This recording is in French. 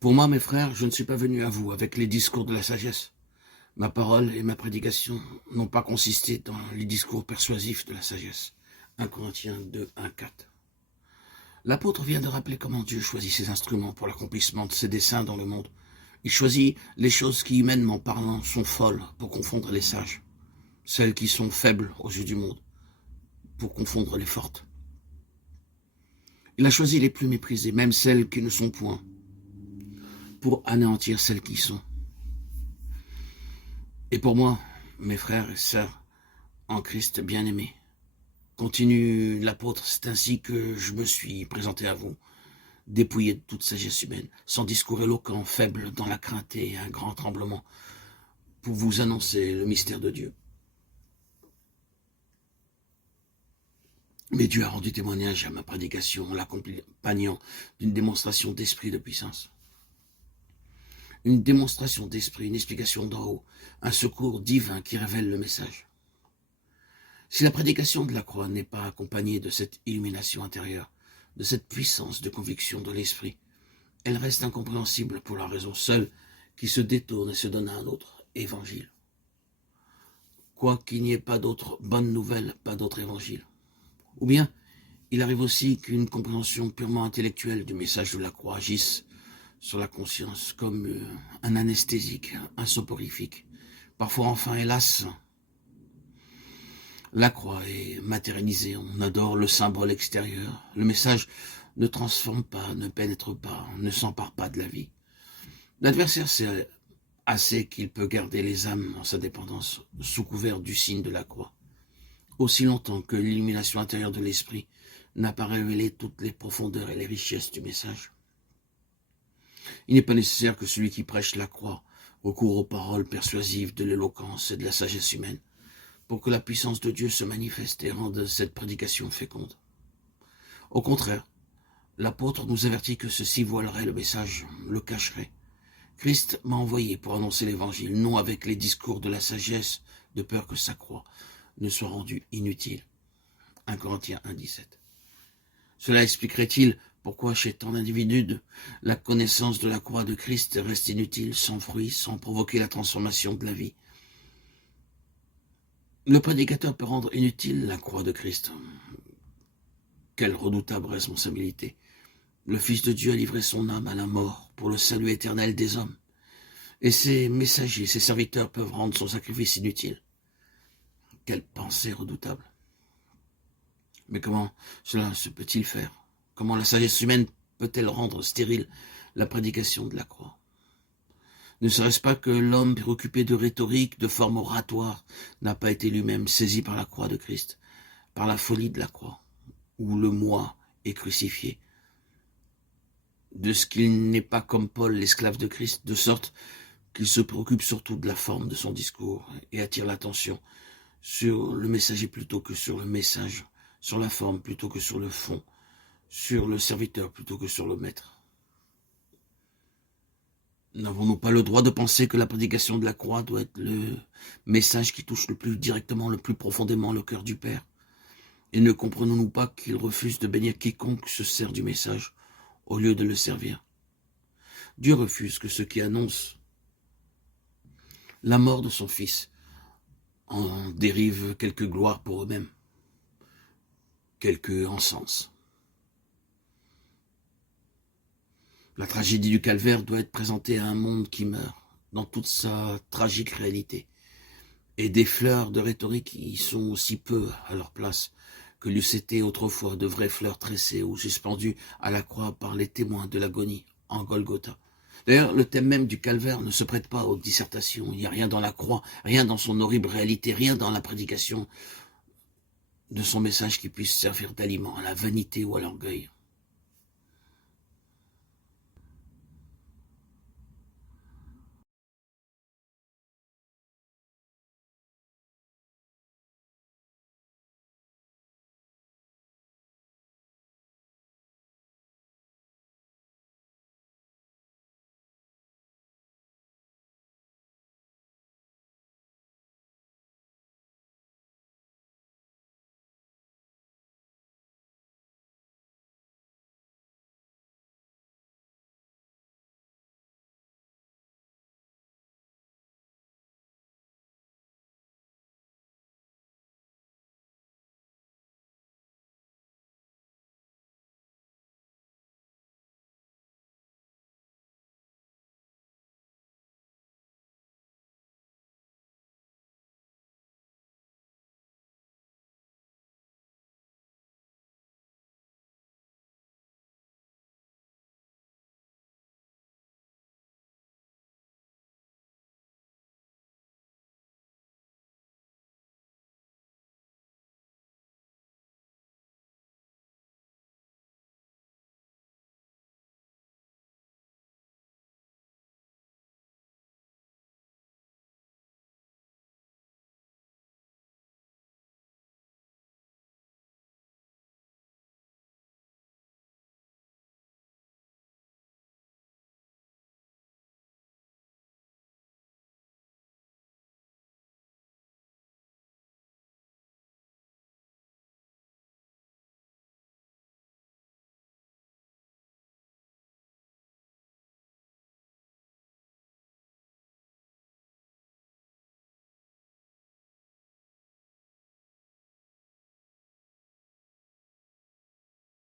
Pour moi, mes frères, je ne suis pas venu à vous avec les discours de la sagesse. Ma parole et ma prédication n'ont pas consisté dans les discours persuasifs de la sagesse. 1 Corinthiens 2, 1, 4. L'apôtre vient de rappeler comment Dieu choisit ses instruments pour l'accomplissement de ses desseins dans le monde. Il choisit les choses qui, humainement parlant, sont folles pour confondre les sages, celles qui sont faibles aux yeux du monde, pour confondre les fortes. Il a choisi les plus méprisées, même celles qui ne sont point, pour anéantir celles qui sont. Et pour moi, mes frères et sœurs, en Christ bien-aimés, continue l'apôtre, c'est ainsi que je me suis présenté à vous, dépouillé de toute sagesse humaine, sans discours éloquent, faible dans la crainte et un grand tremblement, pour vous annoncer le mystère de Dieu. Mais Dieu a rendu témoignage à ma prédication en l'accompagnant d'une démonstration d'esprit de puissance. Une démonstration d'esprit, une explication d'en haut, un secours divin qui révèle le message. Si la prédication de la croix n'est pas accompagnée de cette illumination intérieure, de cette puissance de conviction de l'esprit, elle reste incompréhensible pour la raison seule qui se détourne et se donne à un autre évangile. Quoiqu'il n'y ait pas d'autre bonne nouvelle, pas d'autre évangile. Ou bien, il arrive aussi qu'une compréhension purement intellectuelle du message de la croix agisse sur la conscience comme un anesthésique, un soporifique. Parfois, enfin, hélas, la croix est matérialisée, on adore le symbole extérieur. Le message ne transforme pas, ne pénètre pas, ne s'empare pas de la vie. L'adversaire sait assez qu'il peut garder les âmes en sa dépendance sous couvert du signe de la croix. Aussi longtemps que l'illumination intérieure de l'esprit n'a pas révélé toutes les profondeurs et les richesses du message. Il n'est pas nécessaire que celui qui prêche la croix recourt aux paroles persuasives de l'éloquence et de la sagesse humaine pour que la puissance de Dieu se manifeste et rende cette prédication féconde. Au contraire, l'apôtre nous avertit que ceci voilerait le message, le cacherait. Christ m'a envoyé pour annoncer l'évangile, non avec les discours de la sagesse, de peur que sa croix ne soit rendue inutile. 1 Corinthiens 1, 17. Cela expliquerait-il pourquoi chez tant d'individus la connaissance de la croix de Christ reste inutile, sans fruit, sans provoquer la transformation de la vie. Le prédicateur peut rendre inutile la croix de Christ. Quelle redoutable responsabilité. Le Fils de Dieu a livré son âme à la mort pour le salut éternel des hommes. Et ses messagers, ses serviteurs peuvent rendre son sacrifice inutile. Quelle pensée redoutable. Mais comment cela se peut-il faire? Comment la sagesse humaine peut-elle rendre stérile la prédication de la croix? Ne serait-ce pas que l'homme préoccupé de rhétorique, de forme oratoire, n'a pas été lui-même saisi par la croix de Christ, par la folie de la croix, où le moi est crucifié, de ce qu'il n'est pas comme Paul, l'esclave de Christ, de sorte qu'il se préoccupe surtout de la forme de son discours et attire l'attention sur le messager plutôt que sur le message, sur la forme plutôt que sur le fond, sur le serviteur plutôt que sur le maître. N'avons-nous pas le droit de penser que la prédication de la croix doit être le message qui touche le plus directement, le plus profondément le cœur du Père? Et ne comprenons-nous pas qu'il refuse de bénir quiconque se sert du message au lieu de le servir? Dieu refuse que ceux qui annoncent la mort de son Fils en dérivent quelque gloire pour eux-mêmes, quelque encens. La tragédie du calvaire doit être présentée à un monde qui meurt dans toute sa tragique réalité. Et des fleurs de rhétorique y sont aussi peu à leur place que l'eussent été autrefois de vraies fleurs tressées ou suspendues à la croix par les témoins de l'agonie en Golgotha. D'ailleurs, le thème même du calvaire ne se prête pas aux dissertations. Il n'y a rien dans la croix, rien dans son horrible réalité, rien dans la prédication de son message qui puisse servir d'aliment à la vanité ou à l'orgueil.